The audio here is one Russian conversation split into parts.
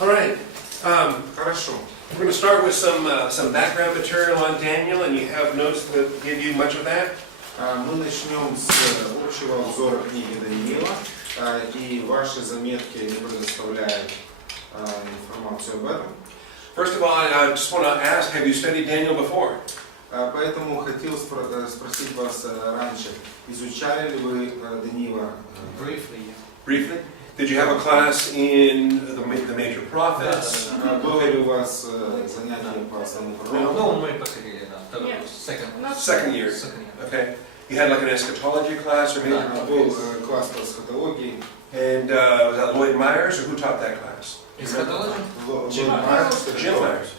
All right. Хорошо. We're going to start with some background material on Daniel, and you have notes that give you much of that. Мы начнем с общего обзора книги Даниила, и ваши заметки не предоставляют информацию об этом. First of all, I just want to ask, have you studied Daniel before? Поэтому хотел спросить вас раньше, изучали ли вы Даниила? Briefly? Did you have a class in the major prophets? Было ли у вас занятие по основному пророку? Ну, мы проходили, да. Second year. Okay. You had like an eschatology class or maybe? Был класс по эсхатологии. And was that Lloyd Myers or who taught that class? Эсхатология? Jim Myers.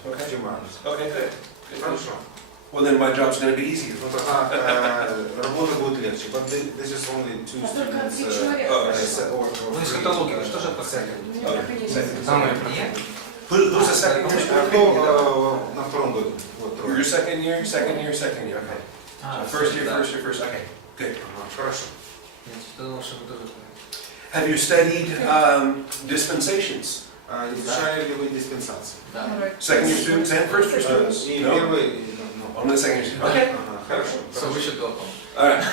Okay. Jim Myers. Okay, good. Хорошо. Well, then my job's going to be easier. Ну тогда работа будет легче. But this is only two students. Ну, эсхатология, что же это second? Самое нет? Who's the second year? Кто на втором году? Your second year. Okay. So first year. Okay, good. Хорошо. Have you studied dispensations? Изучали ли вы диспенсации? Second year students and first year students? И No? первый. Only the second year students. Okay. Хорошо. So we should go home. All right.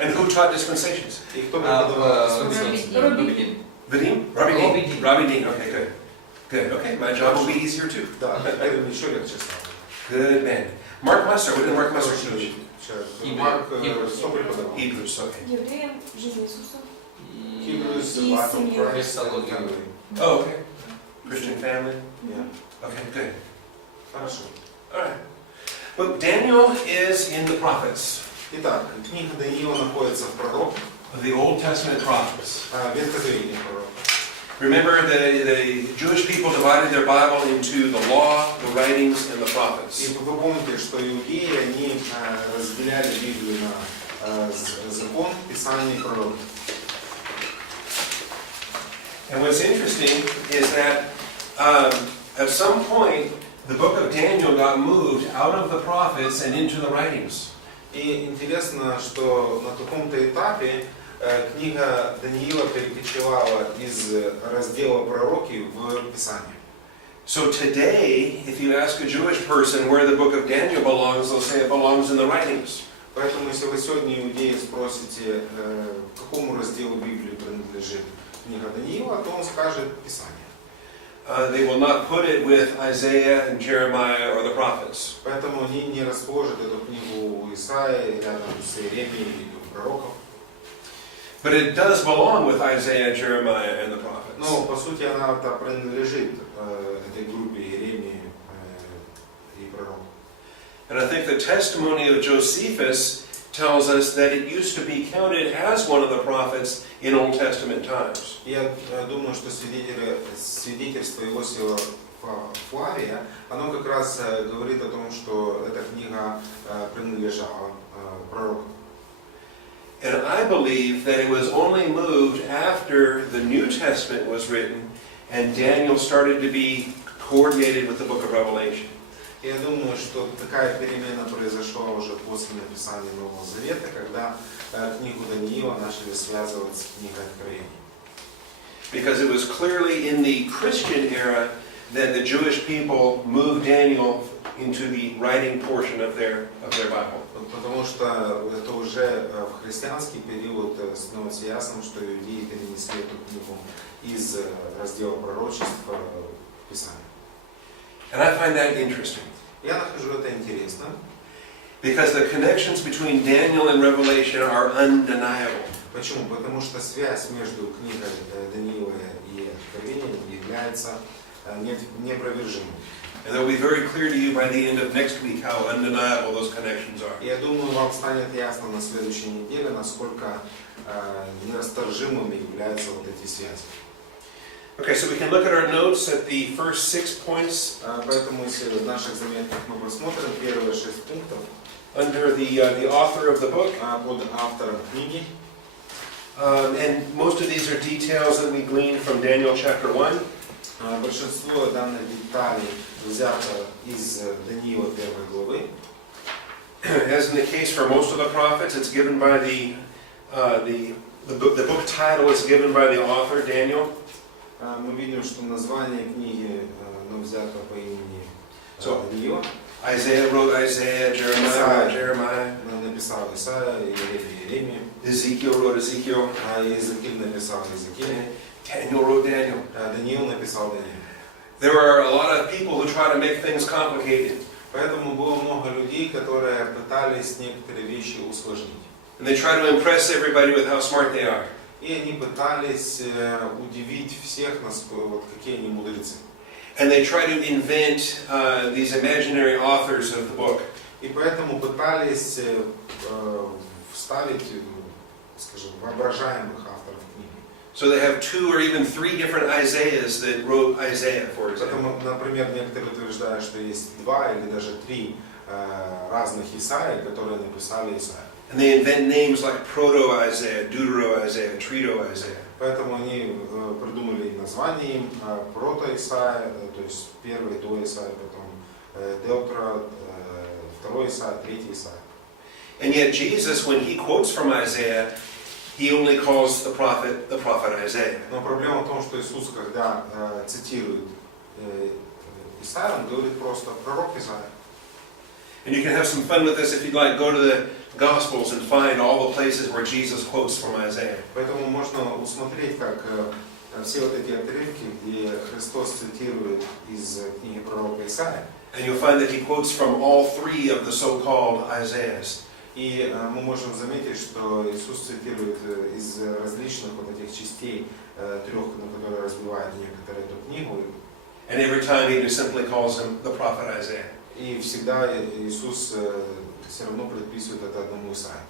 And who taught dispensations? И кто преподавал диспенсации? Vadim? Robbie Dean. Okay, good. Good. Okay, my job will be easier too. Да, теперь еще легче стало. Good man. Mark Musser. What did Mark Musser teach? Марк что преподавал? Hebrews. Okay. Евреям, жизнь Иисуса. Hebrews, И Life of семью. Christ, Oh, okay. Christian family. Yeah. Okay, good. Хорошо. All right. Well, Daniel is in the prophets, Итак, книга Даниила находится в пророках, the Old Testament prophets. ветхозаветных пророков. Remember, the Jewish people divided their Bible into the law, the writings, and the И prophets. вы помните, что иудеи, они разделяли Библию на закон, Писание и пророки. And what's interesting is that at some point, the book of Daniel got moved out of the prophets and into the writings. И интересно, что на каком-то этапе книга Даниила перекочевала из раздела пророки в Писание. So today, if you ask a Jewish person where the book of Daniel belongs, they'll say it belongs in the writings. Поэтому, если вы сегодня иудеи спросите, какому разделу Библии принадлежит книга Даниила, то он скажет Писание. They will not put it with Isaiah and Jeremiah or the prophets. Поэтому они не расположат эту книгу у Исаии рядом с Иеремией и пророков. But it does belong with Isaiah, Jeremiah, and the prophets. Но, по сути, она принадлежит этой группе Иеремии и пророков. And I think the testimony of Josephus tells us that it used to be counted as one of the prophets in Old Testament times. Я думаю, что свидетельство Иосифа Флавия, оно как раз говорит о том, что эта книга принадлежала пророку. And I believe that it was only moved after the New Testament was written and Daniel started to be coordinated with the book of Revelation. Я думаю, что такая перемена произошла уже после написания Нового Завета, когда книгу Даниила начали связывать с книгой Откровения. Because it was clearly in the Christian era that the Jewish people moved Daniel into the writing portion of their Bible. Потому что это уже в христианский период становится ясным, что иудеи перенесли эту книгу из раздела пророчеств в Писание. And I find that interesting. Я нахожу это интересным. Because the connections between Daniel and Revelation are undeniable. Почему? Потому что связь между книгой Даниила и Откровением является неопровержимой. And it will be very clear to you by the end of next week how undeniable those connections are. Я думаю, вам станет ясно на следующей неделе, насколько нерасторжимыми являются вот эти связи. Okay, so we can look at our notes at the first 6 points. Поэтому, если в наших заметках мы посмотрим первые 6 пунктов, under the author of the book. Под автором книги. And most of these are details that we gleaned from Daniel chapter 1. Большинство данных деталей взято из Даниила 1 главы. As in the case for most of the prophets, it's given by the book title is given by the author, Daniel. Мы видим, что название книги взято по имени Даниила. Isaiah wrote Isaiah, Jeremiah wrote Jeremiah. Написал Исаия, Иеремия. Ezekiel wrote Ezekiel. Иезекииль написал Иезекииля. Daniel wrote Daniel. Даниил написал Даниила. There are a lot of people who try to make things complicated. Поэтому было много людей, которые пытались некоторые вещи усложнить. And they try to impress everybody with how smart they are. И они пытались удивить всех, вот какие они мудрецы. And they try to invent these imaginary authors of the book. И поэтому пытались вставить, скажем, воображаемых авторов книги. So they have 2 or even 3 different Isaiahs that wrote Isaiah, for example. Поэтому, например, некоторые утверждают, что есть 2 или даже 3 разных Исаии, которые написали Исаия. And they invent names like Proto-Isaiah, Deutero-Isaiah, Trito-Isaiah. Поэтому они придумали название им Прото-Исаия, то есть первый до Исаия, потом Деутро, второй Исаия, третий Исаия. And yet Jesus, when he quotes from Isaiah, he only calls the prophet Isaiah. Но проблема в том, что Иисус, когда цитирует Исаия, он говорит просто пророк Исаия. And you can have some fun with this if you'd like. Go to the Gospels and find all the places where Jesus quotes from Isaiah. Поэтому можно усмотреть, как все вот эти отрывки, где Христос цитирует из книги пророка Исаия. And you'll find that he quotes from all 3 of the so-called Isaiahs. И мы можем заметить, что Иисус цитирует из различных вот этих частей 3, на которые разбивает некоторые эту книгу. And every time he just simply calls him the prophet Isaiah. И всегда Иисус все равно предписывает это одному Исаию.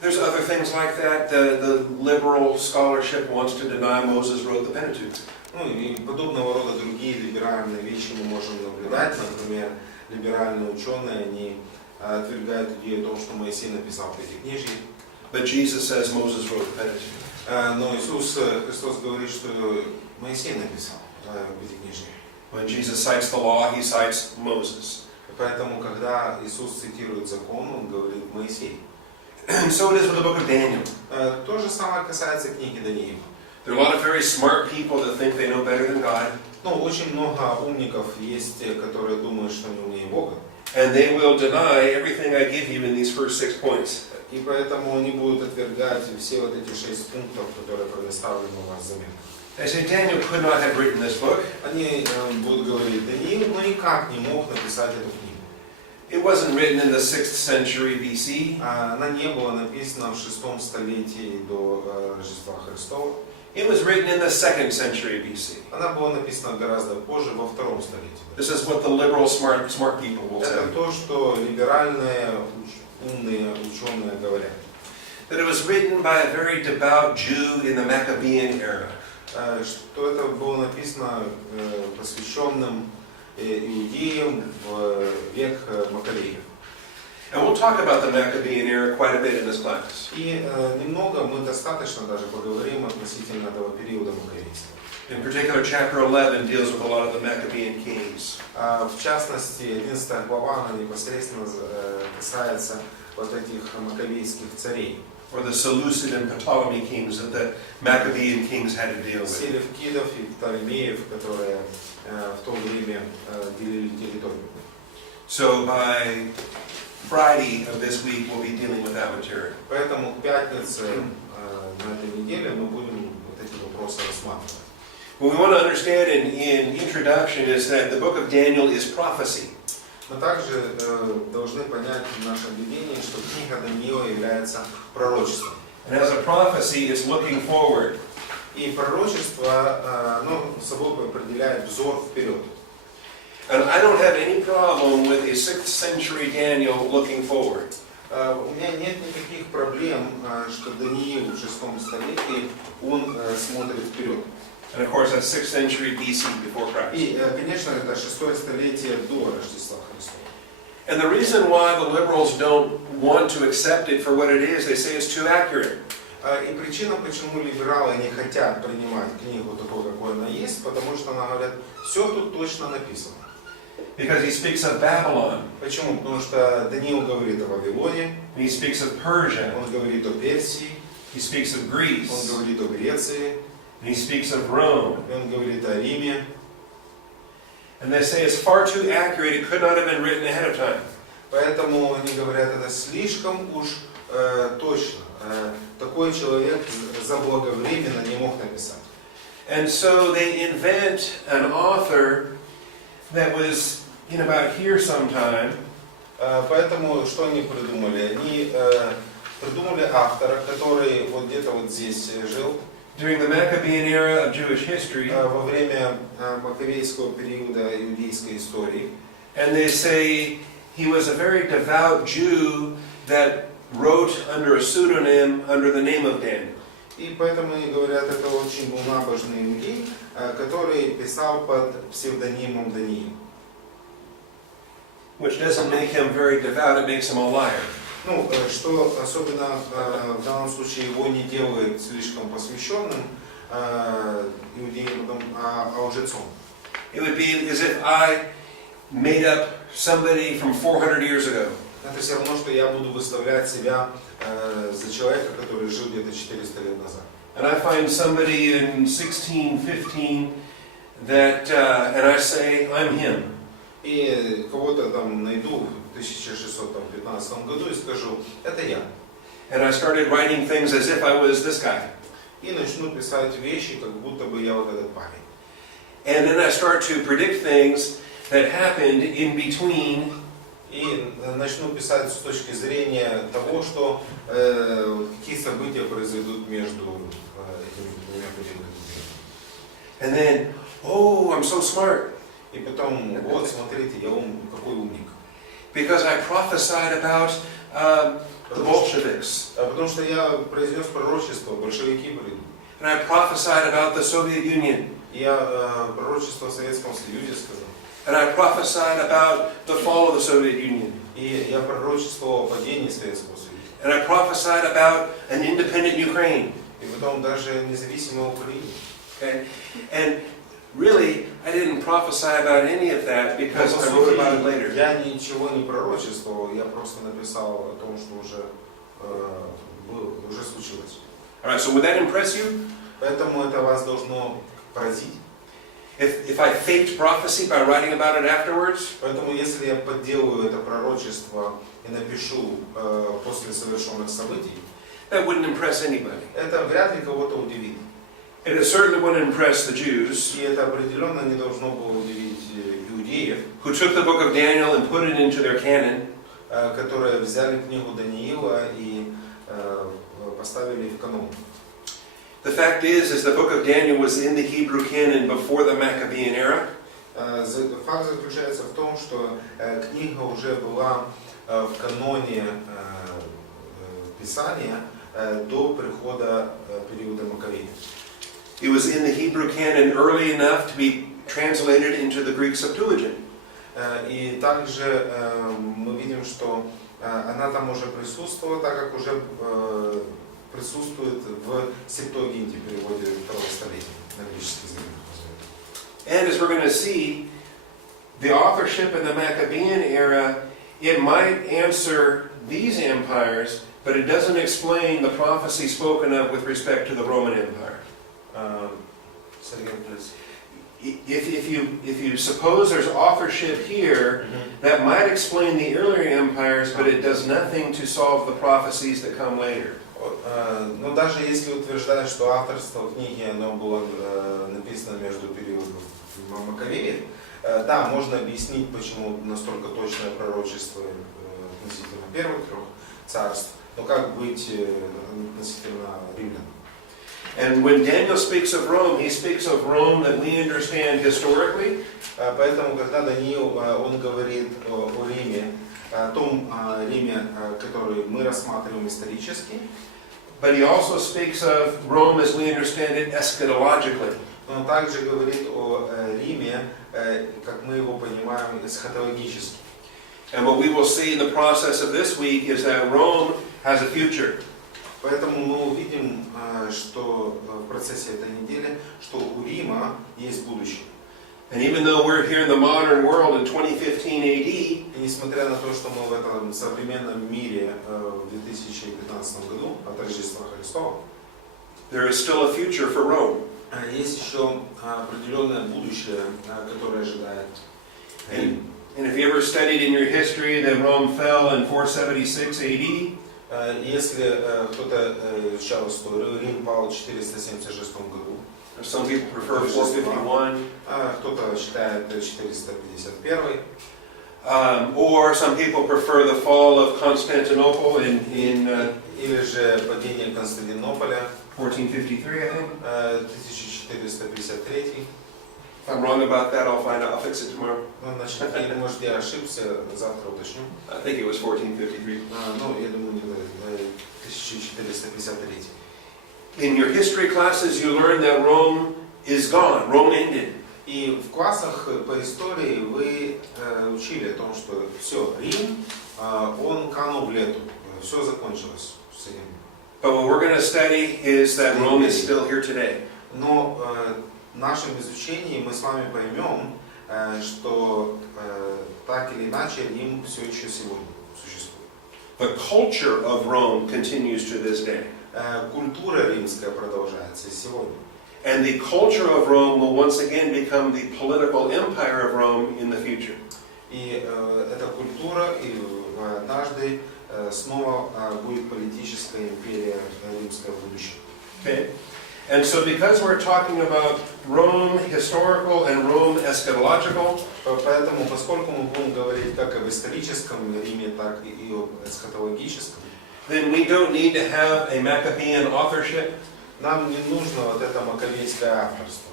There's other things like that. The liberal scholarship wants to deny Moses wrote the Pentateuch. Ну и подобного рода другие либеральные вещи мы можем наблюдать. Например, либеральные ученые, они отвергают идею о том, что Моисей написал Пятикнижие. But Jesus says Moses wrote the Pentateuch. Но Иисус Христос говорит, что Моисей написал Пятикнижие. When Jesus cites the law, he cites Moses. Поэтому, когда Иисус цитирует закон, он говорит Моисей. And so it is with the book of Daniel. То же самое касается книги Даниила. There are a lot of very smart people that think they know better than God. Ну, очень много умников есть, которые думают, что они умнее Бога. And they will deny everything I give you in these first 6 points. И поэтому они будут отвергать все вот эти 6 пунктов, которые предоставлены у вас заметно. They say Daniel could not have written this book. Они будут говорить, Даниил, ну никак не мог написать эту книгу. It wasn't written in the 6th century BC. Она не была написана в 6 столетии до Рождества Христова. It was written in the 2nd century BC. Она была написана гораздо позже, во 2 столетии. This is what the liberal smart people will Это say. то, что либеральные, умные ученые говорят. That it was written by a very devout Jew in the Maccabean era. Что это было написано посвященным иудеям в век Маккабеев. And we'll talk about the Maccabean era quite a bit in this class. И немного мы достаточно даже поговорим относительно этого периода маккабейского. In particular, chapter 11 deals with a lot of the Maccabean kings. В частности, 11 глава, она непосредственно касается вот этих маккабейских царей. Or the Seleucid and Ptolemy kings that the Maccabean kings had to deal with. Селевкидов и Птолемеев, которые в то время делили территорию. So by Friday of this week, we'll be dealing with that material. Поэтому в пятницу на этой неделе мы будем вот эти вопросы рассматривать. What we want to understand in introduction is that the book of Daniel is prophecy. Мы также должны понять в нашем видении, что книга Даниила является пророчеством. And as a prophecy, it's looking forward. И пророчество, собой определяет взор вперед. And I don't have any problem with a 6th century Daniel looking forward. У меня нет никаких проблем, что Даниил в 6 столетии, он смотрит вперед. And of course, that's 6th century BC, before Christ. И, конечно, это 6 столетие до Рождества Христова. And the reason why the liberals don't want to accept it for what it is, they say it's too accurate. И причина, почему либералы не хотят принимать книгу такой, какой она есть, потому что она говорят, все тут точно написано. Because he speaks of Babylon. Почему? Потому что Даниил говорит о Вавилоне, And he speaks of Persia. он говорит о Персии, He speaks of он Greece. говорит о Греции, And he speaks of Rome. И он говорит о Риме. And they say it's far too accurate, it could not have been written ahead of time. Поэтому они говорят, это слишком уж точно. Такой человек заблаговременно не мог написать. And so they invent an author that was in about here sometime. Поэтому что они придумали? Они придумали автора, который вот где-то вот здесь жил. During the Maccabean era of Jewish history. Во время Маковейского периода иудейской истории. And they say he was a very devout Jew that wrote under a pseudonym under the name of Daniel. И поэтому они говорят, это очень был набожный иудей, который писал под псевдонимом Даниил. Which doesn't make him very devout, it makes him a liar. Ну, что особенно в данном случае его не делает слишком посвященным иудеем, а лжецом. It would be as if I made up somebody from 400 years ago. Это все равно, что я буду выставлять себя за человека, который жил где-то 400 лет назад. And I find somebody in 1615 that, and I say, I'm him. И кого-то там найду в 1615 году и скажу, это я. And I started writing things as if I was this guy. И начну писать вещи, как будто бы я вот этот парень. And then I start to predict things that happened in between. И начну писать с точки зрения того, что какие события произойдут между этими двумя периодами. And then, oh, I'm so smart. И потом, вот, смотрите, я какой умник. Because I prophesied about the Bolsheviks. Потому что я произнес пророчество, большевики придут. And I prophesied about the Soviet Union. Я пророчество в Советском Союзе сказал. And I prophesied about the fall of the Soviet Union. И я пророчествовал о падении Советского Союза. And I prophesied about an independent Ukraine. И потом даже независимая Украина. Okay? And really, I didn't prophesy about any of that because I wrote about it later. Я ничего не пророчествовал, я просто написал о том, что уже случилось. All right, so would that impress you? Поэтому это вас должно поразить. If I faked prophecy by writing about it afterwards, Поэтому если я подделаю это пророчество и напишу после совершенных событий, that wouldn't impress anybody. это вряд ли кого-то удивит. And it certainly wouldn't impress the Jews, И это определенно не должно было удивить иудеев, who took the book of Daniel and put it into their canon, которые взяли книгу Даниила и поставили в канон. The fact is the book of Daniel was in the Hebrew canon before the Maccabean era. Факт заключается в том, что книга уже была в каноне Писания до прихода периода Маковеев. It was in the Hebrew canon early enough to be translated into the Greek Septuagint. И также мы видим, что она там уже присутствовала, так как уже присутствует в Септуагинте, переводе второго столетия на греческий язык. And as we're going to see, the authorship in the Maccabean era, it might answer these empires, but it doesn't explain the prophecy spoken of with respect to the Roman Empire. If you suppose there's authorship here, that might explain the earlier empires, but it does nothing to solve the prophecies that come later. Но даже если утверждать, что авторство книги оно было написано между периодом Маковеев, да, можно объяснить, почему настолько точное пророчество относительно первых трех царств, но как быть относительно римлян? And when Daniel speaks of Rome, he speaks of Rome that we understand historically. Поэтому, когда Даниил, он говорит о Риме, о том Риме, который мы рассматриваем исторически, But he also speaks of Rome as we understand it eschatologically. он также говорит о Риме, как мы его понимаем, эсхатологически. And what we will see in the process of this week is that Rome has a future. Поэтому мы увидим, что в процессе этой недели, что у Рима есть будущее. And even though we're here in the modern world in 2015 AD, И несмотря на то, что мы в этом современном мире в 2015 году от Рождества Христова, there is still a future for Rome. Есть еще определенное будущее, которое ожидает Рим. And if you ever studied in your history that Rome fell in 476 AD, Если кто-то изучал историю, Рим пал в 476 году. some people prefer 451, Кто-то считает 451. or some people prefer the fall of Constantinople in Или же падение Константинополя 1453, I think. 1453. If I'm wrong about that, I'll find out. I'll fix it tomorrow. Значит, может, я ошибся, завтра уточню. I think it was 1453. Ну, я думаю, 1453. In your history classes, you learn that Rome is gone. Rome ended. И в классах по истории вы учили о том, что все, Рим, он канул в лету, все закончилось с ним. But what we're going to study is that Rome is still here today. Но в нашем изучении мы с вами поймем, что так или иначе Рим все еще сегодня существует. The culture of Rome continues to this day. Культура римская продолжается и сегодня. And the culture of Rome will once again become the political empire of Rome in the future. И эта культура и однажды снова будет политическая империя римская в будущем. Okay? And so because we're talking about Rome historical and Rome eschatological, Поэтому, поскольку мы будем говорить как об историческом Риме, так и об эсхатологическом, then we don't need to have a Maccabean authorship. нам не нужно вот это маковейское авторство.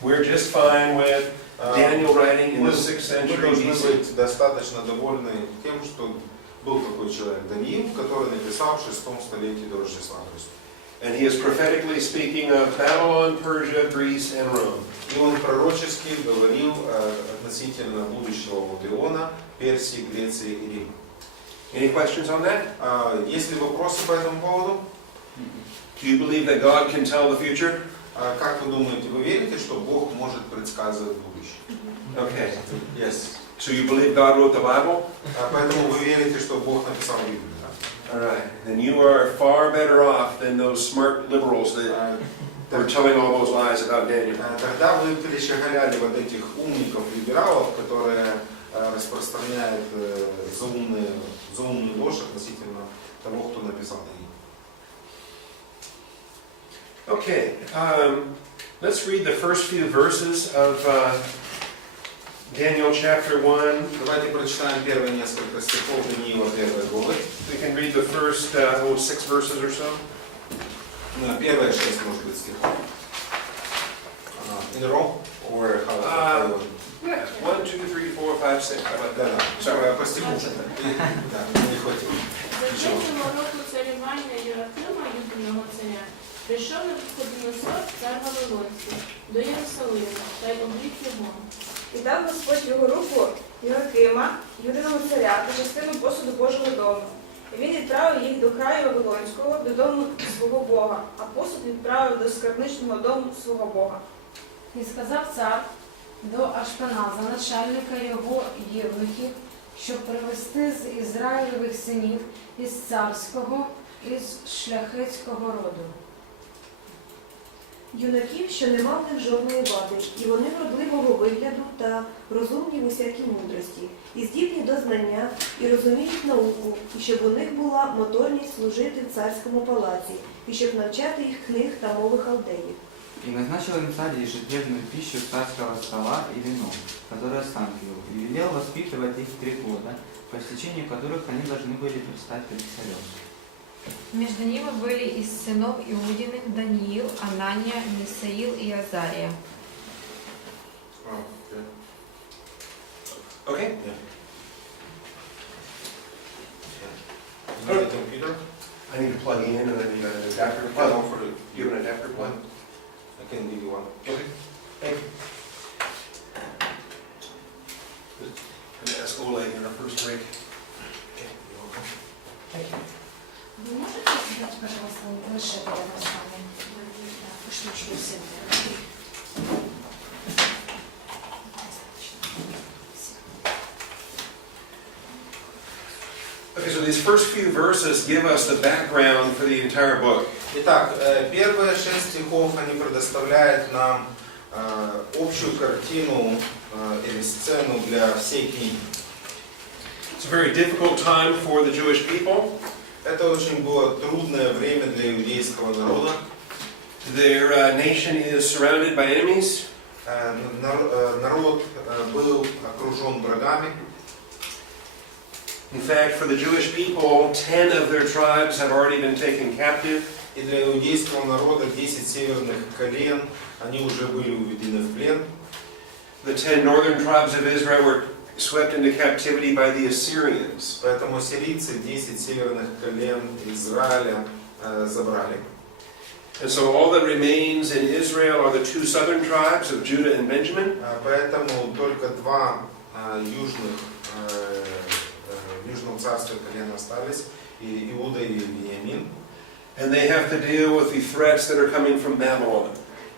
We're just fine with Daniel writing in the 6th Мы century должны BC. быть достаточно довольны тем, что был такой человек Даниил, который написал в 6 столетии до Рождества Христа. And he is prophetically speaking of Babylon, Persia, Greece, and Rome. И он пророчески говорил относительно будущего Вавилона, Персии, Греции и Рима. Any questions on that? Есть ли вопросы по этому поводу? Do you believe that God can tell the future? Как вы думаете, вы верите, что Бог может предсказывать будущее? Okay. Yes. So you believe God wrote the Bible? Поэтому вы верите, что Бог написал Библию? All right. Then you are far better off than those smart liberals that were telling all those lies about Daniel. Тогда вы перещеголяли вот этих умников-либералов, которые распространяют заумную ложь относительно того, кто написал Даниил. Okay. Let's read the first few verses of Daniel chapter 1. Давайте прочитаем первые несколько стихов Даниила 1 главы. We can read the first 6 verses or so. Первые 6, может быть, стихов. In a row? Or how? Yeah. 1, 2, 3, 4, 5, 6. How about that? Да. По стиху. Да, не хватит. За 3-го року царювання Єроахима, юдиного царя, прийшов Навуходоносор, цар Вавилонський, до Єрусалима, та й облік його. І дав Господь його руку Єроахима, юдиного царя, та частину посуду Божого дому. І він відправив їх до краю Вавилонського, додому свого Бога, а посуд відправив до скарбничного дому свого Бога. І сказав цар до Ашпеназа, начальника його євнухів, щоб привести з Ізраїлевих синів із царського, із шляхетського роду. Юнаків, що не мав в них жодної вади, і вони вродливого вигляду та розумні в усякій мудрості, і здібні до знання, і розуміють науку, і щоб у них була моторність служити в царському палаці, і щоб навчати їх книг та мови халдеїв. И назначил им царь ежедневную пищу царского стола и вино, которое сам пил, и велел воспитывать их 3 года, по истечению которых они должны были предстать перед царем. Между ними были из сынов Иудиных Даниил, Анания, Мисаил и Азария. Okay? You need a computer? I need to plug in and I need an adapter to plug. You have an adapter plug? I can give you one. Okay. Thank you. I'm going to ask Oleg in our first break. Okay. You're welcome. Thank you. Вы можете взять, пожалуйста, планшет рядом с вами? Пошли через центр. Okay, so these first few verses give us the background for the entire book. Итак, первые 6 стихов, они предоставляют нам общую картину или сцену для всей книги. It's a very difficult time for the Jewish people. Это очень было трудное время для иудейского народа. Their nation is surrounded by enemies. Народ был окружен врагами. In fact, for the Jewish people, 10 of their tribes have already been taken captive. И для иудейского народа 10 северных колен, они уже были уведены в плен. The 10 northern tribes of Israel were swept into captivity by the Assyrians. Поэтому сирийцы 10 северных колен Израиля забрали. And so all that remains in Israel are the 2 southern tribes of Judah and Benjamin. Поэтому только 2 южного царства колена остались, Иуда и Вениамин. And they have to deal with the threats that are coming from Babylon.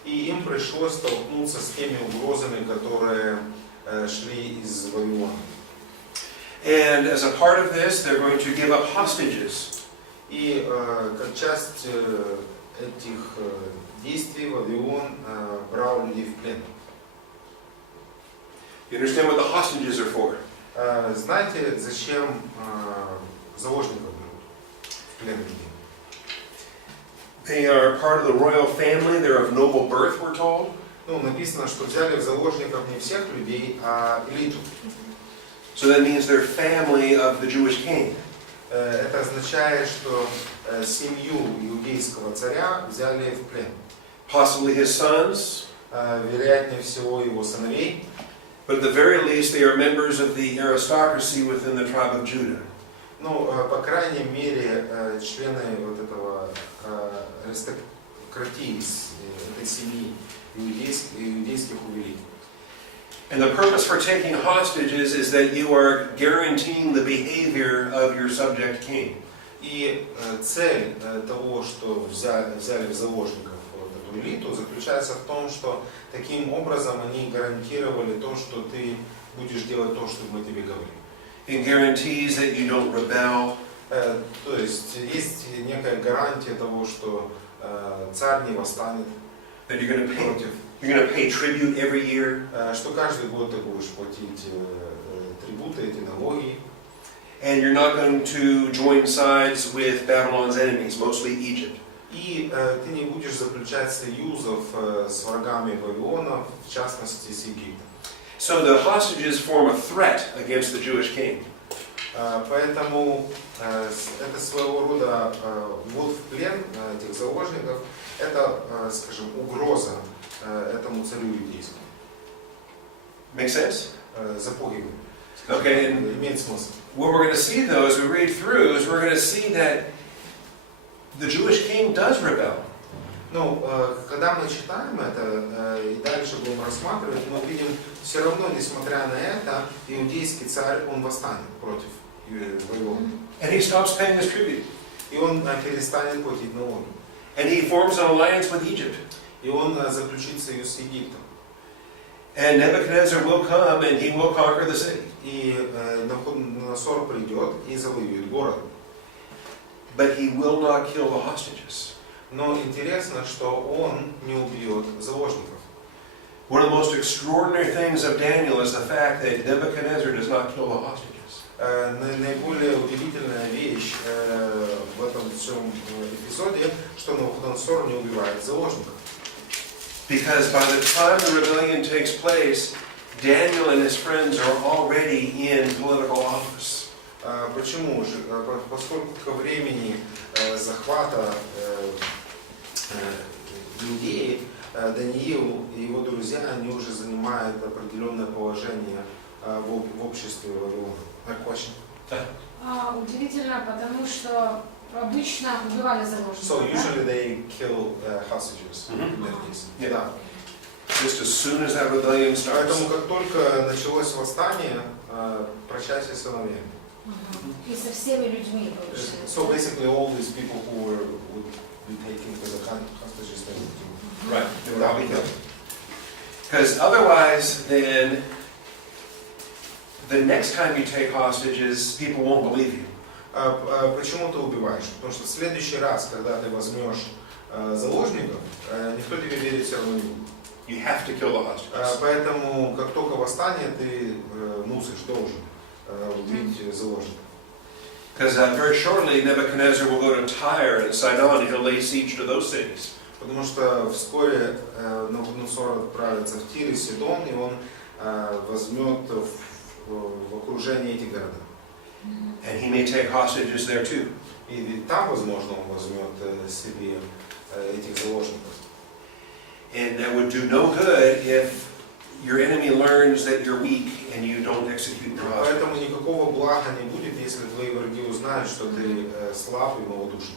И им пришлось столкнуться с теми угрозами, которые шли из Вавилона. And as a part of this, they're going to give up hostages. И как часть этих действий Вавилон брал людей в плен. You understand what the hostages are for? Знаете, зачем заложников берут в плен людей? They are part of the royal family. They're of noble birth, we're told. Ну, написано, что взяли в заложников не всех людей, а элиту. So that means they're family of the Jewish king. Это означает, что семью иудейского царя взяли в плен. Possibly his sons. Вероятнее всего его сыновей. But at the very least, they are members of the aristocracy within the tribe of Judah. Ну, по крайней мере, члены вот этого аристократии, этой семьи иудейских увели. And the purpose for taking hostages is that you are guaranteeing the behavior of your subject king. И цель того, что взяли в заложников вот эту элиту, заключается в том, что таким образом они гарантировали то, что ты будешь делать то, что мы тебе говорим. It guarantees that you don't rebel. То есть есть некая гарантия того, что царь не восстанет That you're going to pay, против. you're going to pay tribute every year. Что каждый год ты будешь платить трибуты, эти налоги. And you're not going to join sides with Babylon's enemies, mostly Egypt. И ты не будешь заключать союзов с врагами Вавилона, в частности с Египтом. So the hostages form a threat against the Jewish king. Поэтому это своего рода ввод в плен этих заложников, это, скажем, угроза этому царю иудейскому. Make sense? Запугивание. Okay, and Имеет смысл. what we're going to see, though, as we read through, is we're going to see that the Jewish king does rebel. Ну, когда мы читаем это и дальше будем рассматривать, мы видим, все равно, несмотря на это, иудейский царь, он восстанет против Вавилона. And he stops paying his tribute. И он перестанет платить налоги. And he forms an alliance with Egypt. И он заключит союз с Египтом. And Nebuchadnezzar will come and he will conquer the city. И Навуходоносор придет и завоюет город. But he will not kill the hostages. Но интересно, что он не убьет заложников. One of the most extraordinary things of Daniel is the fact that Nebuchadnezzar does not kill the hostages. Наиболее удивительная вещь в этом всем эпизоде, что Навуходоносор не убивает заложников. Because by the time the rebellion takes place, Daniel and his friends are already in political office. Почему же? Поскольку ко времени захвата Иудеи, Даниил и его друзья, они уже занимают определенное положение в обществе Вавилона. Удивительно, потому что обычно убивали заложников. So usually they kill hostages. Yeah. Да. Just as soon as that rebellion starts. Поэтому как только началось восстание, прощайся с сыновьями. И со всеми людьми. So basically all these people who would be taken as a hostages, they would do. Right, they would all be killed. Because otherwise, then, the next time you take hostages, people won't believe you. Почему ты убиваешь? Потому что в следующий раз, когда ты возьмешь заложников, никто тебе верить все равно не будет. You have to kill the hostages. Поэтому, как только восстанет, ты мусишь, должен убить заложников. Because very shortly Nebuchadnezzar will go to Tyre and Sidon and he'll lay siege to those cities. Потому что вскоре Навуходоносор отправится в Тир и Сидон, и он возьмет в окружение эти города. And he may take hostages there too. И там, возможно, он возьмет себе этих заложников. And that would do no good if your enemy learns that you're weak and you don't execute your hostages. Поэтому никакого блага не будет, если твои враги узнают, что ты слаб и малодушен.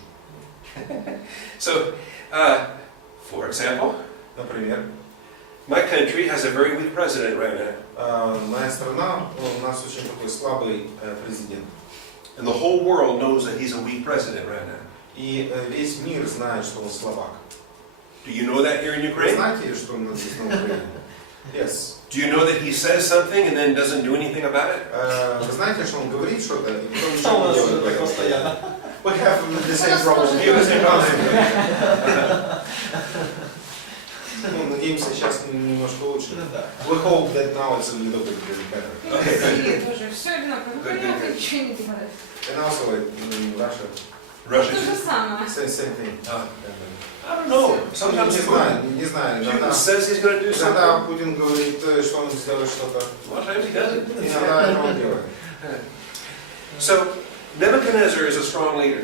So, for example, Например, my country has a very weak president right now. моя страна, у нас очень такой слабый президент. And the whole world knows that he's a weak president right now. И весь мир знает, что он слабак. Do you know that here in Вы Ukraine? знаете, что он здесь на Украине? Yes. Do you know that he says something and then doesn't do anything about it? Вы знаете, что он говорит что-то, и потом Что у ничего нас не такое делает? постоянно? We have the same problem. He was in Ну, надеемся, сейчас немножко лучше. Ну да. We hope that now it's a little bit better. Okay. Тоже все одинаково. Понятно, ничего не делает. And also in Russia, Russia. То же самое. same thing. I don't know. Sometimes Не знаю. Putin says he's going to do Иногда something. Путин говорит, что он сделает что-то. A lot of times he doesn't. Иногда это он делает. So, Nebuchadnezzar is a strong leader.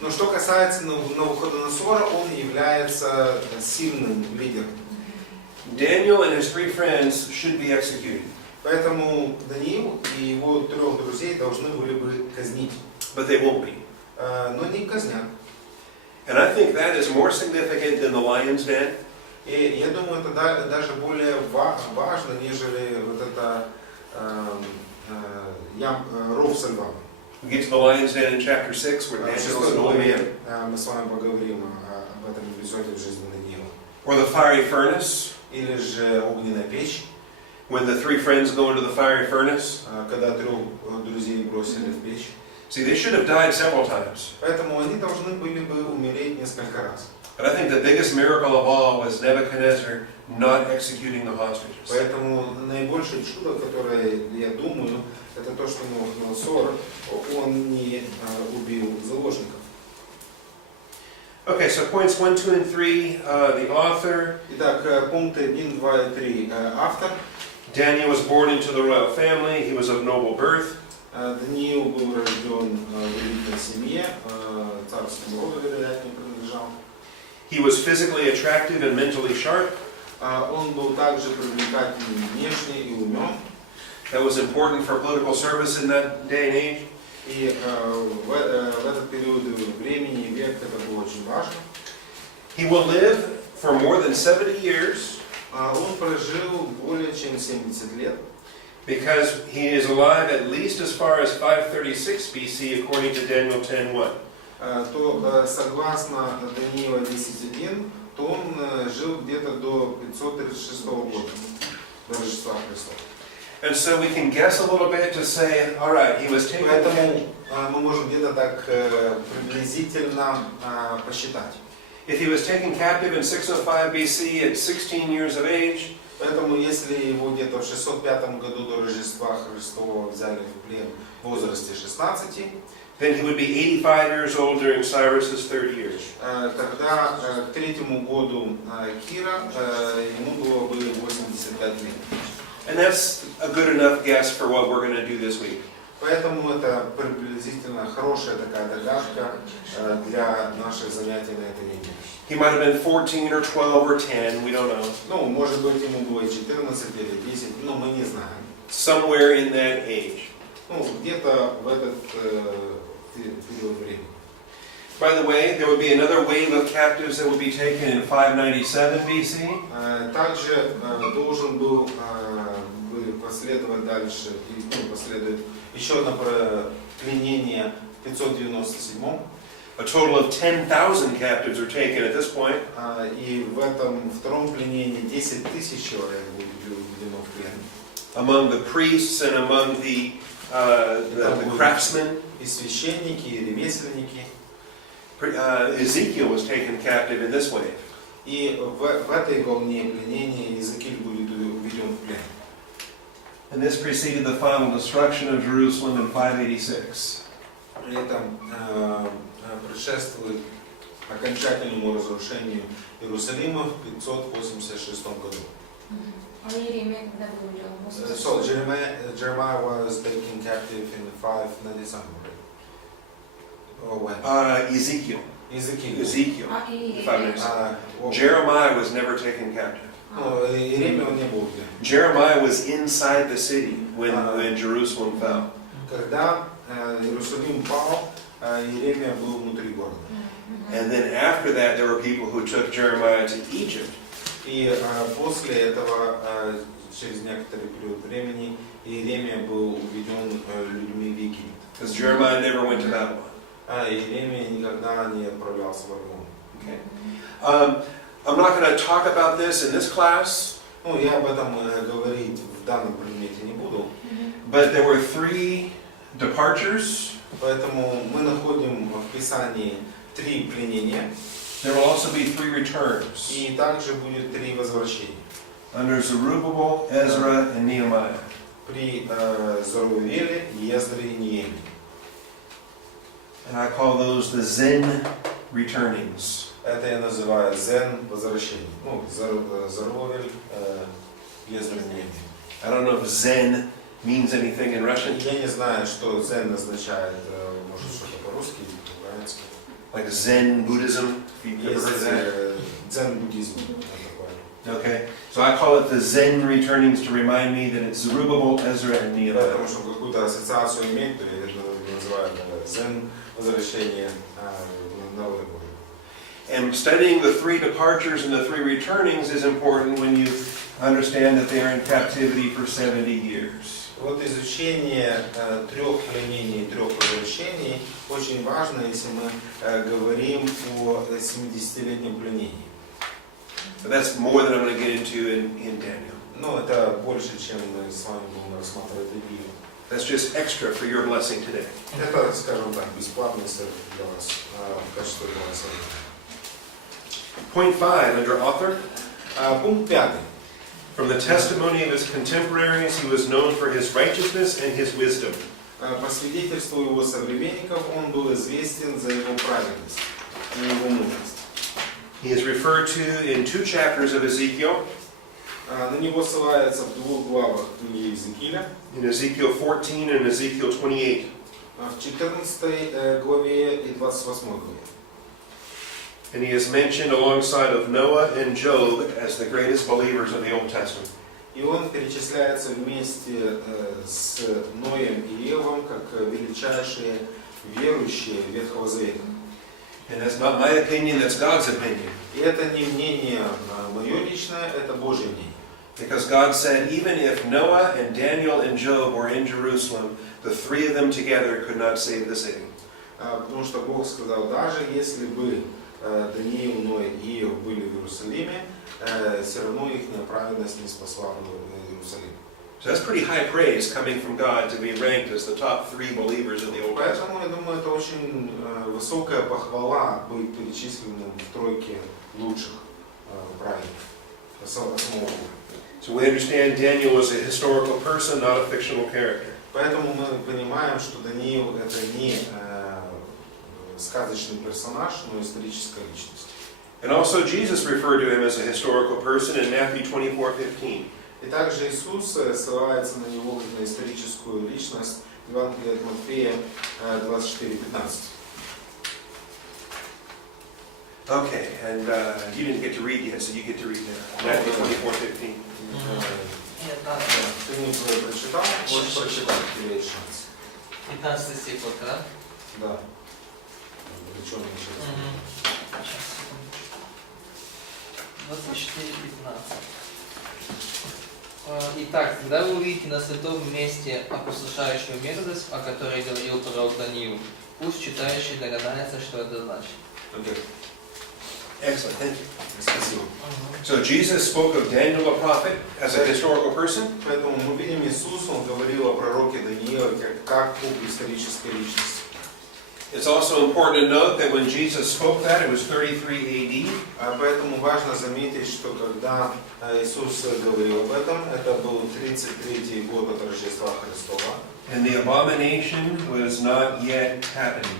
Но что касается Навуходоносора, он является сильным лидером. Daniel and his 3 friends should be executed. Поэтому Даниил и его 3 друзей должны были бы казнить. But they won't be. Но не казнят. And I think that is more significant than the lion's den. И я думаю, это даже более важно, нежели вот это ров со львами. We get to the lion's den in chapter 6 where В Daniel is 6 an old главе man. мы с вами поговорим об этом эпизоде в жизни Даниила. Or the fiery furnace, Или же огненная печь, when the 3 friends go into the fiery furnace. когда 3 друзей бросили в печь. See, they should have died several times. Поэтому они должны были бы умереть несколько раз. But I think the biggest miracle of all was Nebuchadnezzar not executing the hostages. Поэтому наибольшее чудо, которое я думаю, это то, что Навуходоносор, он не убил заложников. Okay, so points 1, 2, and 3, the author. Итак, пункты 1, 2 и 3. Автор. Daniel was born into the royal family. He was of noble birth. Даниил был рожден в элитной семье, царскому роду, вероятно, принадлежал. He was physically attractive and mentally sharp. Он был также привлекательным внешне и умен. That was important for political service in that day and age. И в этот период времени и век это было очень важно. He will live for more than 70 years Он прожил более чем 70 лет. because he is alive at least as far as 536 BC according to Daniel 10:1. То согласно Даниила 10.1, то он жил где-то до 536 года, до Рождества Христова. And so we can guess a little bit to say, all right, he was taken. Поэтому мы можем где-то так приблизительно посчитать. If he was taken captive in 605 BC at 16 years of age, Поэтому если его где-то в 605 году до Рождества Христова взяли в плен в возрасте 16, then he would be 85 years old during Cyrus's third year. тогда к 3-му году Кира ему было бы 85 лет. And that's a good enough guess for what we're going to do this week. Поэтому это приблизительно хорошая такая догадка для наших занятий на этой неделе. He might have been 14 or 12 or 10, we don't know. Ну, может быть, ему было 14 или 10, но мы не знаем. Somewhere in that age. Ну, где-то в этот период времени. By the way, there would be another wave of captives that would be taken in 597 BC. Также должен был бы последовать дальше, и последует еще одно пленение в 597. A total of 10,000 captives are taken at this point. И в этом втором пленении 10 тысяч человек будет введено в плен. Among the priests and among the craftsmen. И священники, и ремесленники. Ezekiel was taken captive in this way. И в этой волне пленения Иезекииль будет уведен в плен. And this preceded the final destruction of Jerusalem in 586. При этом предшествует окончательному разрушению Иерусалима в 586 году. А Иеремия когда был убежден? So Jeremiah was taken captive in 597. Or when? Ezekiel. Ezekiel. А и 586. Jeremiah was never taken captive. Ну, Иеремия он не был где. Jeremiah was inside the city when Jerusalem fell. Когда Иерусалим пал, Иеремия был внутри города. And then after that, there were people who took Jeremiah to Egypt. И после этого, через некоторый период времени, Иеремия был уведен людьми в Египет. Because Jeremiah never went to Babylon. Иеремия никогда не отправлялся в Вавилон. Okay. I'm not going to talk about this in this class. Ну, я об этом говорить в данном предмете не буду. But there were 3 departures. Поэтому мы находим в Писании 3 пленения. There will also be 3 returns. И также будет 3 возвращения. Under Zerubbabel, Ezra, and Nehemiah. При Зоровавеле, Ездре и Неемии. And I call those the Zen returnings. Это я называю Зен возвращение. Ну, Зоровавель, Ездре и Неемия. I don't know if Zen means anything in Russian. Я не знаю, что Зен означает, может, что-то по-русски или по-украински. Like Zen Buddhism. Есть дзен-буддизм. Okay. So I call it the Zen returnings to remind me that it's Zerubbabel, Ezra, and Nehemiah. Потому что какую-то ассоциацию иметь, то я называю Зен возвращение народа Божьего. And studying the 3 departures and the 3 returnings is important when you understand that they are in captivity for 70 years. Вот изучение 3 пленений и 3 возвращений очень важно, если мы говорим о 70-летнем пленении. But that's more than I'm going to get into in Daniel. Но это больше, чем мы с вами будем рассматривать Библию. That's just extra for your blessing today. Это, скажем так, бесплатный сервис для вас в качестве голосования. Point 5 under author. Пункт 5. From the testimony of his contemporaries, he was known for his righteousness and his wisdom. По свидетельству его современников, он был известен за его праведность и его мудрость. He is referred to in 2 chapters of Ezekiel. На него ссылается в 2 главах книги Иезекииля. In Ezekiel 14 and Ezekiel 28. В 14 главе и 28 главе. And he is mentioned alongside of Noah and Job as the greatest believers of the Old Testament. И он перечисляется вместе с Ноем и Иовом как величайшие верующие Ветхого Завета. And that's not my opinion, that's God's opinion. И это не мнение мое личное, это Божье мнение. Because God said, even if Noah and Daniel and Job were in Jerusalem, the 3 of them together could not save the city. Потому что Бог сказал, даже если бы Даниил, Ной и Иов были в Иерусалиме, все равно их праведность не спасла бы Иерусалим. So that's pretty high praise coming from God to be ranked as the top 3 believers of the Old Testament. Поэтому, я думаю, это очень высокая похвала быть перечисленным в тройке лучших праведников самого Бога. So we understand Daniel was a historical person, not a fictional character. Поэтому мы понимаем, что Даниил это не сказочный персонаж, но историческая личность. And also Jesus referred to him as a historical person in Matthew 24:15. И также Иисус ссылается на него как на историческую личность в Евангелии от Матфея 24:15. Okay, and you didn't get to read yet, so you get to read now. Matthew 24:15. Ты не прочитал? Можешь прочитать, у тебя есть шанс. 15 стих, вот, да? Да. Увлечённый человек. 24:15. Итак, когда вы увидите на святом месте опустошающую мерзость, о которой говорил пророк Даниил, пусть читающий догадается, что это значит. Okay. Excellent, thank you. Спасибо. So Jesus spoke of Daniel the prophet as a historical person. Поэтому мы видим, Иисус, он говорил о пророке Даниила как об исторической личности. It's also important to note that when Jesus spoke that, it was 33 AD. Поэтому важно заметить, что когда Иисус говорил об этом, это был 33-й год от Рождества Христова. And the abomination was not yet happening.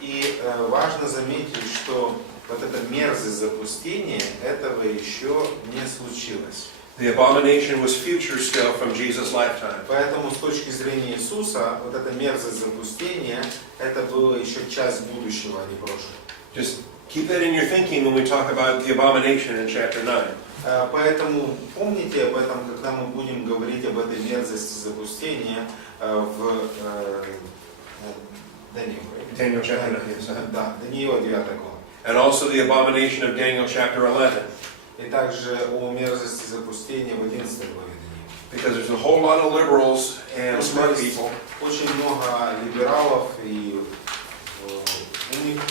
И важно заметить, что вот эта мерзость запустения, этого еще не случилось. The abomination was future still from Jesus' lifetime. Поэтому с точки зрения Иисуса, вот эта мерзость запустения, это было еще часть будущего, а не прошлого. Just keep that in your thinking when we talk about the abomination in chapter 9. Поэтому помните об этом, когда мы будем говорить об этой мерзости запустения в Daniel chapter 9, yes. Да, Даниила 9 глава. And also the abomination of Daniel chapter 11. И также о мерзости запустения в 11 главе Даниила. Because there's a whole lot of liberals and smart people. Очень много либералов и умных.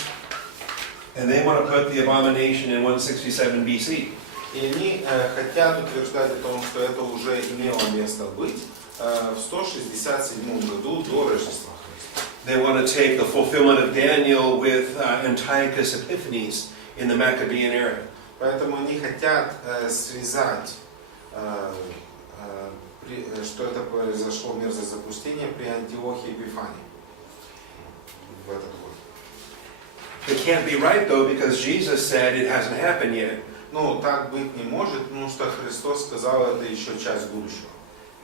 And they want to put the abomination in 167 BC. И они хотят утверждать о том, что это уже имело место быть в 167 году до Рождества Христа. They want to take the fulfillment of Daniel with Antiochus Epiphanes in the Maccabean era. Поэтому они хотят связать, что это произошло мерзость запустения при Антиохии Епифании в этот год. It can't be right though, because Jesus said it hasn't happened yet. Ну, так быть не может, потому что Христос сказал, это еще часть будущего.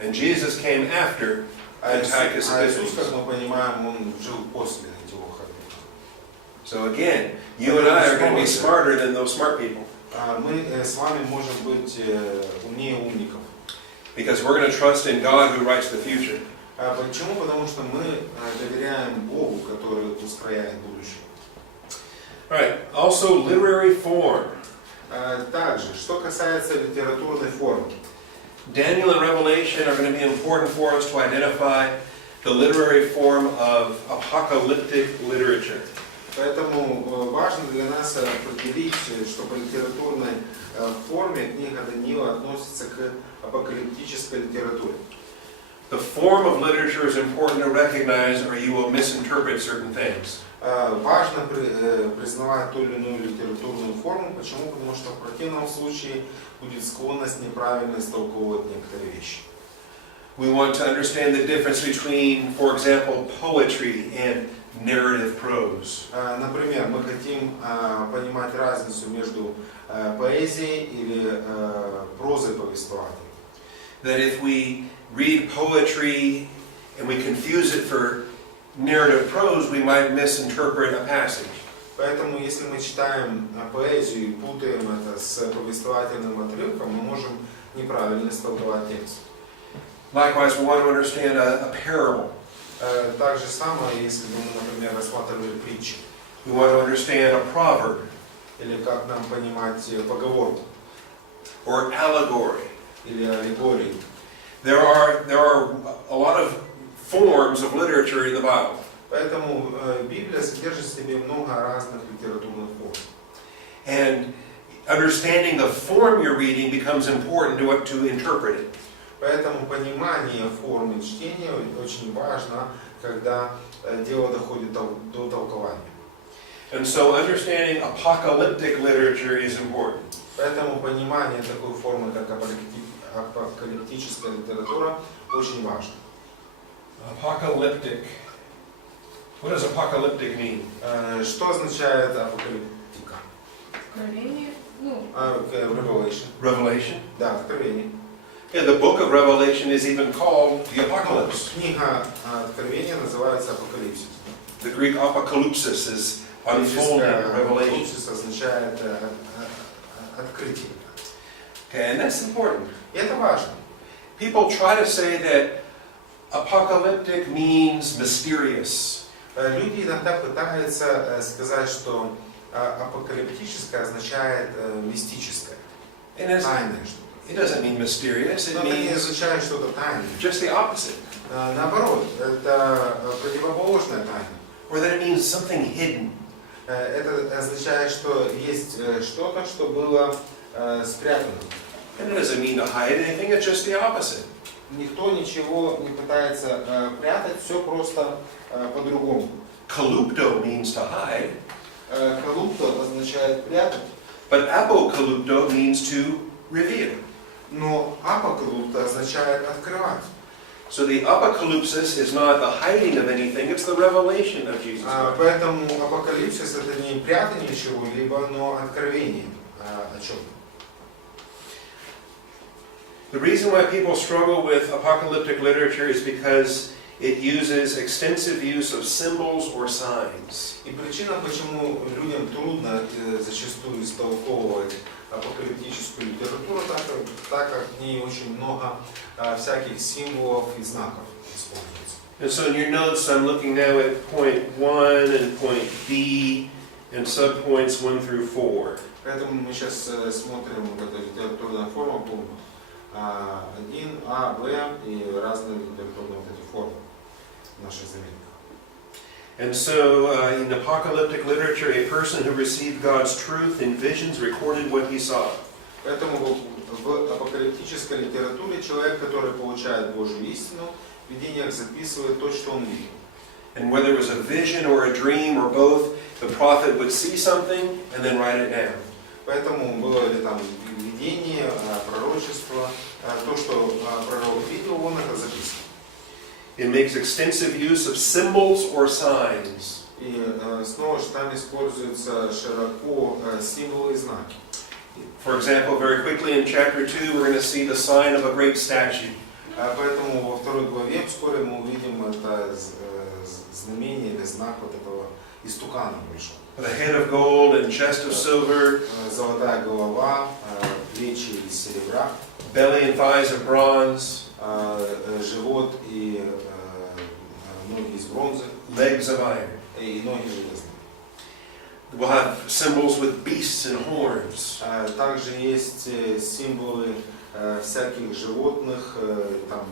And Jesus came after Antiochus Иисус, как Epiphanes. мы понимаем, он жил после Антиоха. So again, you and I are going to be smarter than those smart people. Мы с вами можем быть умнее умников. Because we're going to trust in God who writes the future. Почему? Потому что мы доверяем Богу, который устрояет будущее. Alright, also literary form. Также, что касается литературной формы. Daniel and Revelation are going to be important for us to identify the literary form of apocalyptic literature. Поэтому важно для нас определить, что по литературной форме книга Даниила относится к апокалиптической литературе. The form of literature is important to recognize or you will misinterpret certain things. Важно признавать ту или иную литературную форму. Почему? Потому что в противном случае будет склонность неправильно истолковывать некоторые вещи. We want to understand the difference between, for example, poetry and narrative prose. Например, мы хотим понимать разницу между поэзией или прозой повествования. That if we read poetry and we confuse it for narrative prose, we might misinterpret a passage. Поэтому, если мы читаем поэзию и путаем это с повествовательным отрывком, мы можем неправильно истолковать текст. Likewise, we want to understand a parable. Так же самое, если бы мы, например, рассматривали притчи. We want to understand a proverb. Или как нам понимать поговорку. Or allegory. Или аллегорию. There are a lot of forms of literature in the Bible. Поэтому Библия содержит в себе много разных литературных форм. And understanding the form you're reading becomes important to interpret it. Поэтому понимание формы чтения очень важно, когда дело доходит до толкования. And so understanding apocalyptic literature is important. Поэтому понимание такой формы, как апокалиптическая литература, очень важно. Apocalyptic. What does apocalyptic mean? Что означает апокалиптика? Откровение, Revelation. Revelation. Да, Откровение. Yeah, the book of Revelation is even called the Apocalypse. Книга Откровения называется Апокалипсис. The Greek apocalypsis is unfolding revelation. Апокалипсис означает открытие. Okay, and that's important. И это важно. People try to say that apocalyptic means mysterious. Люди иногда пытаются сказать, что апокалиптическое означает мистическое, тайное что-то. It doesn't mean mysterious. It Но это не means означает что-то тайное. just the opposite. Наоборот, это противоположная тайна. Or that it means something hidden. Это означает, что есть что-то, что было спрятано. And it doesn't mean to hide anything. It's just the opposite. Никто ничего не пытается прятать, все просто по-другому. kalupto means to hide, Колупто означает прятать, but apokalupto means to reveal. но апокалупто означает открывать. So the apocalypsis is not the hiding of anything, it's the revelation of Jesus Christ. Поэтому апокалипсис это не прятание чего-либо, но откровение о чем. The reason why people struggle with apocalyptic literature is because it uses extensive use of symbols or signs. И причина, почему людям трудно зачастую истолковывать апокалиптическую литературу, так как в ней очень много всяких символов и знаков используется. And so in your notes, I'm looking now at point 1 and point B and subpoints 1 through 4. Поэтому мы сейчас смотрим вот эту литературную форму, пункт 1, А, Б и разные литературные вот эти формы наших заметок. And so in apocalyptic literature, a person who received God's truth in visions recorded what he saw. Поэтому в апокалиптической литературе человек, который получает Божью истину, в видениях записывает то, что он видел. And whether it was a vision or a dream or both, the prophet would see something and then write it down. Поэтому было ли там видение, пророчество, то, что пророк видел, он это записывал. It makes extensive use of symbols or signs. И снова же там используются широко символы и знаки. For example, very quickly in chapter 2, we're going to see the sign of a great statue. Поэтому во второй главе вскоре мы увидим это знамение или знак вот этого истукана большого. With a head of gold and chest of silver, Золотая голова, плечи из серебра, belly and thighs of bronze, живот и ноги из бронзы, legs of iron. и ноги железные. We'll have symbols with beasts and horns. Также есть символы всяких животных, там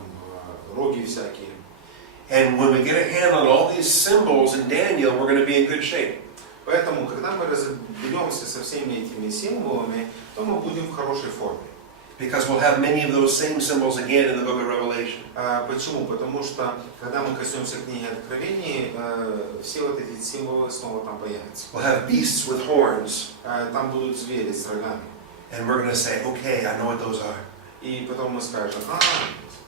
роги всякие. And when we get a hand on all these symbols in Daniel, we're going to be in good shape. Поэтому, когда мы разберемся со всеми этими символами, то мы будем в хорошей форме. Because we'll have many of those same symbols again in the book of Revelation. Почему? Потому что, когда мы коснемся книги Откровения, все вот эти символы снова там появятся. We'll have beasts with horns. Там будут звери с рогами. And we're going to say, okay, I know what those are. И потом мы скажем,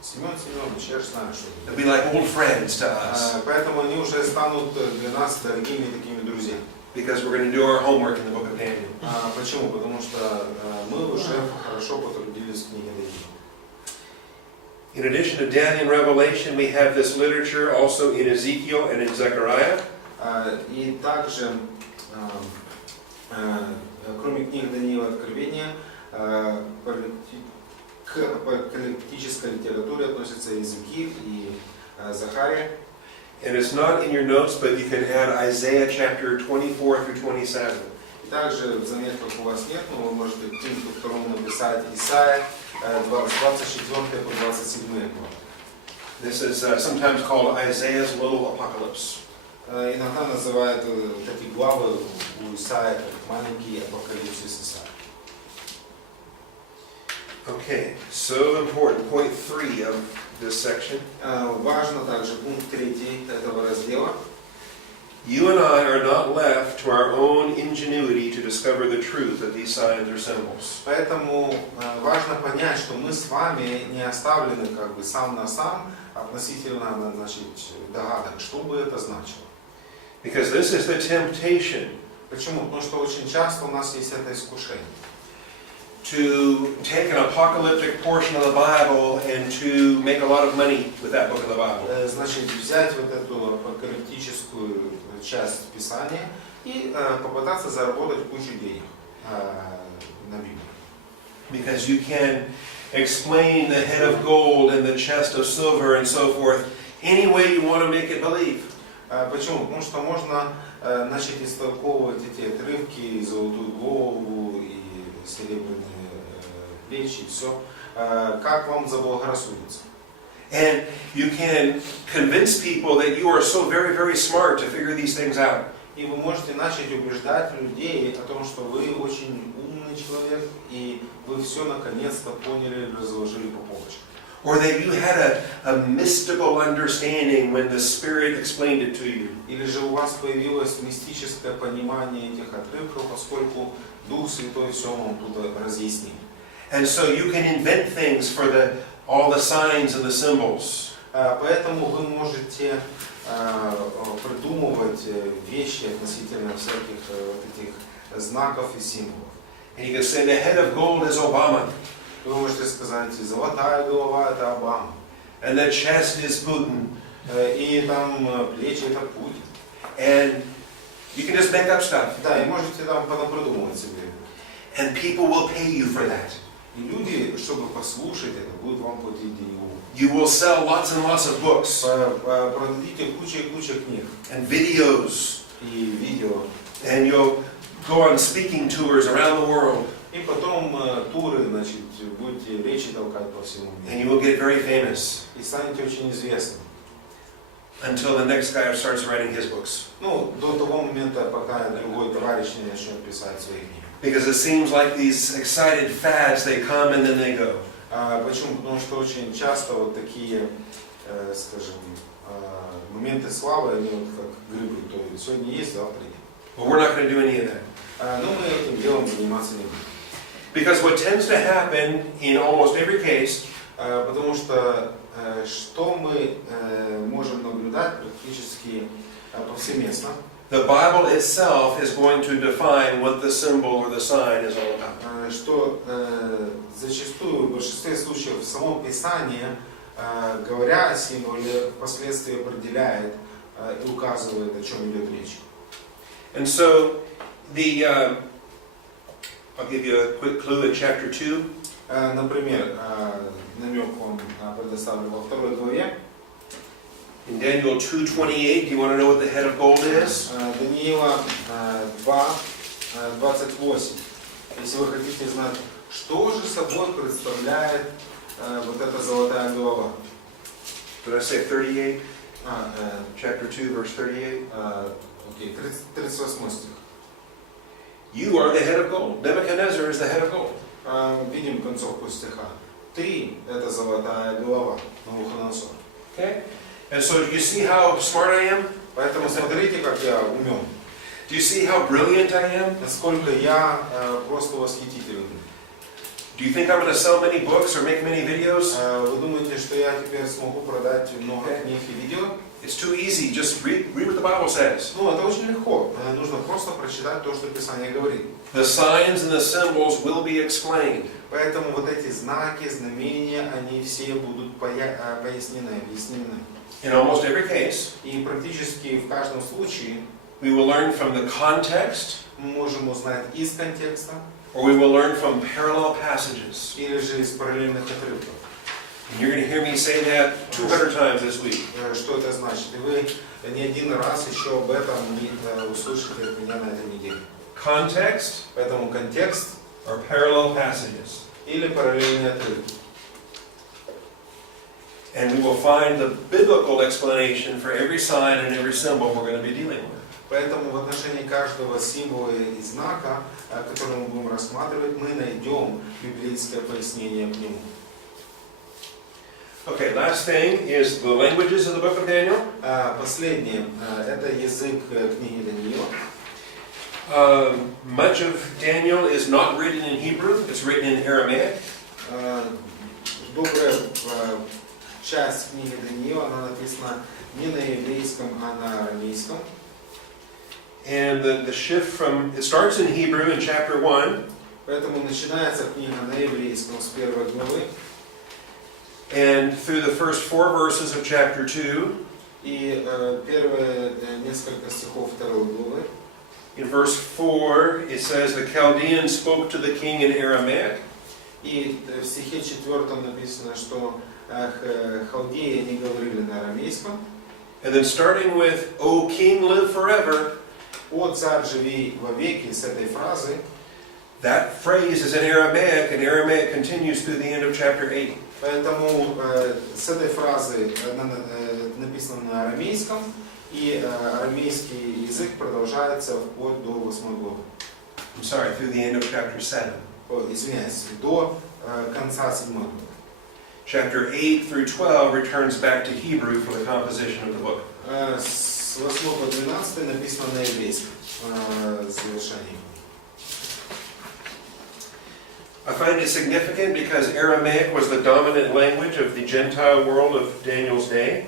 Семен Семенович, я же знаю, что это. They'll be like old friends to us. Поэтому они уже станут для нас дорогими такими друзьями. Because we're going to do our homework in the book of Daniel. Почему? Потому что мы уже хорошо потрудились в книге Даниила. In addition to Daniel and Revelation, we have this literature also in Ezekiel and in Zechariah. И также, кроме книг Даниила и Откровения, к апокалиптической литературе относятся Иезекииль и Захария. And it's not in your notes, but you can add Isaiah chapter 24 through 27. Также в заметках у вас нет, но вы можете к пункту второму написать Исайя 24 по 27 главы. This is sometimes called Isaiah's little apocalypse. Иногда называют такие главы у Исаия как маленький апокалипсис Исаия. Okay, so important. Point 3 of this section. Важно также пункт 3 этого раздела. You and I are not left to our own ingenuity to discover the truth of these signs or symbols. Поэтому важно понять, что мы с вами не оставлены как бы сам на сам относительно, значит, догадок, что бы это значило. Because this is the temptation. Почему? Потому что очень часто у нас есть это искушение. To take an apocalyptic portion of the Bible and to make a lot of money with that book of the Bible. Значит, взять вот эту апокалиптическую часть Писания и попытаться заработать кучу денег на Библии. Because you can explain the head of gold and the chest of silver and so forth any way you want to make it believe. Почему? Потому что можно начать истолковывать эти отрывки, и золотую голову, и серебряные плечи, и все, как вам заблагорассудится. And you can convince people that you are so very, very smart to figure these things out. И вы можете начать убеждать людей о том, что вы очень умный человек, и вы все наконец-то поняли и разложили по полочкам. or that you had a mystical understanding when the Spirit explained it to you. Или же у вас появилось мистическое понимание этих отрывков, поскольку Дух Святой все вам тут разъяснил. And so you can invent things for all the signs and the symbols. Поэтому вы можете придумывать вещи относительно всяких этих знаков и символов. And you can say the head of gold is Obama, Вы можете сказать, золотая голова – это Обама, and the chest is Putin. И там плечи – это Путин. And you can just make up stuff. Да, и можете там придумывать себе. And people will pay you for that. И люди, чтобы послушать это, будут вам платить деньги. You will sell lots and lots of books Продадите куча и куча книг and videos, и видео. and you'll go on speaking tours around the world, И потом туры, значит, будете речи толкать по всему and миру. you will get very famous И станете очень известным. until the next guy starts writing his books. Ну, до того момента, пока другой товарищ не начнет писать свои книги. Because it seems like these excited fads, they come and then they go. Почему? Потому что очень часто вот такие, скажем, моменты славы, они вот как грибы, то есть сегодня есть, завтра нет. But we're not going to do any of that. Но мы этим делом заниматься не будем. Because what tends to happen in almost every case Потому что что мы можем наблюдать практически повсеместно, the Bible itself is going to define what the symbol or the sign is all about. что зачастую, в большинстве случаев, само Писание, говоря о символе, впоследствии определяет и указывает, о чем идет речь. And so, I'll give you a quick clue in chapter 2. Например, намек вам предоставлю во 2 главе. In Daniel 2:28, do you want to know what the head of gold is? Даниила 2:28. Если вы хотите знать, что же собой представляет вот эта золотая голова. Did I say 38? Chapter 2, verse 38. Окей, 38 стих. You are the head of gold. Nebuchadnezzar is the head of gold. Видим концовку стиха. Ты – это золотая голова, Навуходоносор. Okay? And so, do you see how smart I am? Поэтому смотрите, как я умен. Do you see how brilliant I am? Насколько я просто восхитителен. Do you think I'm going to sell many books or make many videos? Вы думаете, что я теперь смогу продать много книг и видео? It's too easy. Just read what the Bible says. Ну, это очень легко. Нужно просто прочитать то, что Писание говорит. The signs and the symbols will be explained. Поэтому вот эти знаки, знамения, они все будут пояснены, объяснены. In almost every case, И практически в каждом случае we will learn from the context, мы можем узнать из контекста, or we will learn from parallel passages. или же из параллельных отрывков. And you're going to hear me say that 200 times this week. Что это значит? И вы не один раз еще об этом услышите от меня на этой неделе. Context Поэтому контекст or parallel passages. или параллельные отрывки. And we will find the biblical explanation for every sign and every symbol we're going to be dealing with. Поэтому в отношении каждого символа и знака, который мы будем рассматривать, мы найдем библейское пояснение к нему. Okay, last thing is the languages of the book of Daniel. Последнее – это язык книги Даниила. Much of Daniel is not written in Hebrew, it's written in Aramaic. Добрая часть книги Даниила, она написана не на еврейском, а на арамейском. And the shift from, it starts in Hebrew in chapter 1. Поэтому начинается книга на еврейском с 1 главы. And through the first 4 verses of chapter 2. И первые несколько стихов 2 главы. In verse 4, it says, the Chaldeans spoke to the king in Aramaic. И в стихе 4 написано, что халдеи не говорили на арамейском. And then starting with, O king, live forever. О царь, живи вовеки, с этой фразы. That phrase is in Aramaic, and Aramaic continues through the end of chapter 8. Поэтому с этой фразы написано на арамейском, и арамейский язык продолжается вплоть до 8 главы. I'm sorry, through the end of chapter 7. Извиняюсь, до конца 7 главы. chapter 8 through 12 returns back to Hebrew for the composition of the book. С 8 по 12 написано на еврейском завершении. I find it significant because Aramaic was the dominant language of the Gentile world of Daniel's day.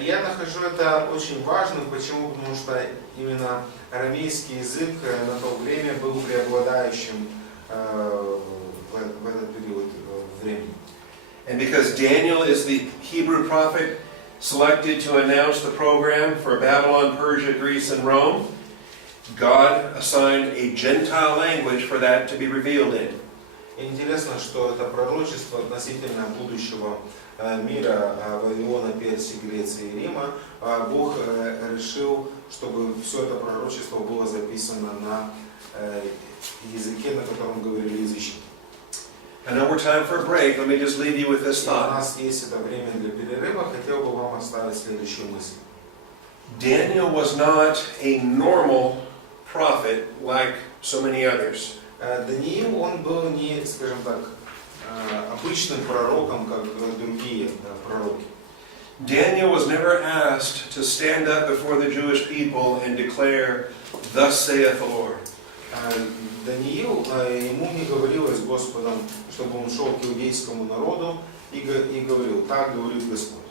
Я нахожу это очень важным. Почему? Потому что именно арамейский язык на то время был преобладающим в этот период времени. And because Daniel is the Hebrew prophet selected to announce the program for Babylon, Persia, Greece, and Rome, God assigned a Gentile language for that to be revealed in. Интересно, что это пророчество относительно будущего мира Вавилона, Персии, Греции и Рима. Бог решил, чтобы все это пророчество было записано на языке, на котором говорили язычники. I know we're time for a break. Let me just leave you with this У thought. нас есть это время для перерыва. Хотел бы вам оставить следующую мысль. Daniel was not a normal prophet like so many others. Даниил, он был не, скажем так, обычным пророком, как другие пророки. Daniel was never asked to stand up before the Jewish people and declare, "Thus saith the Lord." Даниил, ему не говорилось Господом, чтобы он шел к иудейскому народу и говорил, так говорит Господь.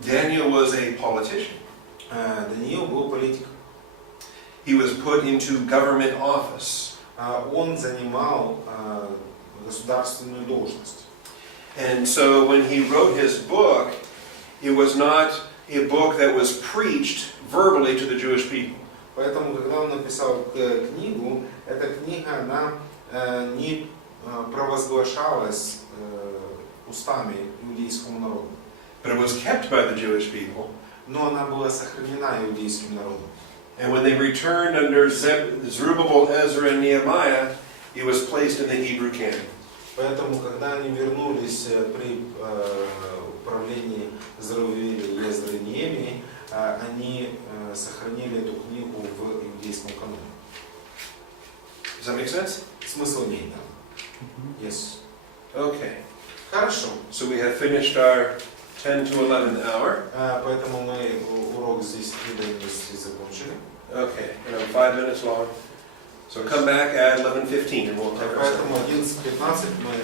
Daniel was a politician. Даниил был политиком. He was put into government office. Он занимал государственную должность. And so when he wrote his book, it was not a book that was preached verbally to the Jewish people. Поэтому, когда он написал книгу, эта книга, она не провозглашалась устами иудейскому народу. But it was kept by the Jewish people. Но она была сохранена иудейским народом. And when they returned under Zerubbabel, Ezra, and Nehemiah, it was placed in the Hebrew canon. Поэтому, когда они вернулись при правлении Зарувавеля, Ездра и Неемии, они сохранили эту книгу в иудейском каноне. Does that make sense? Смысл в ней, да? Yes. Okay. Хорошо. So we have finished our 10 to 11 hour. Поэтому мы урок здесь до 11 закончили. Okay, and I'm 5 minutes long. So come back at 11:15 and we'll take our Поэтому 11:15 мы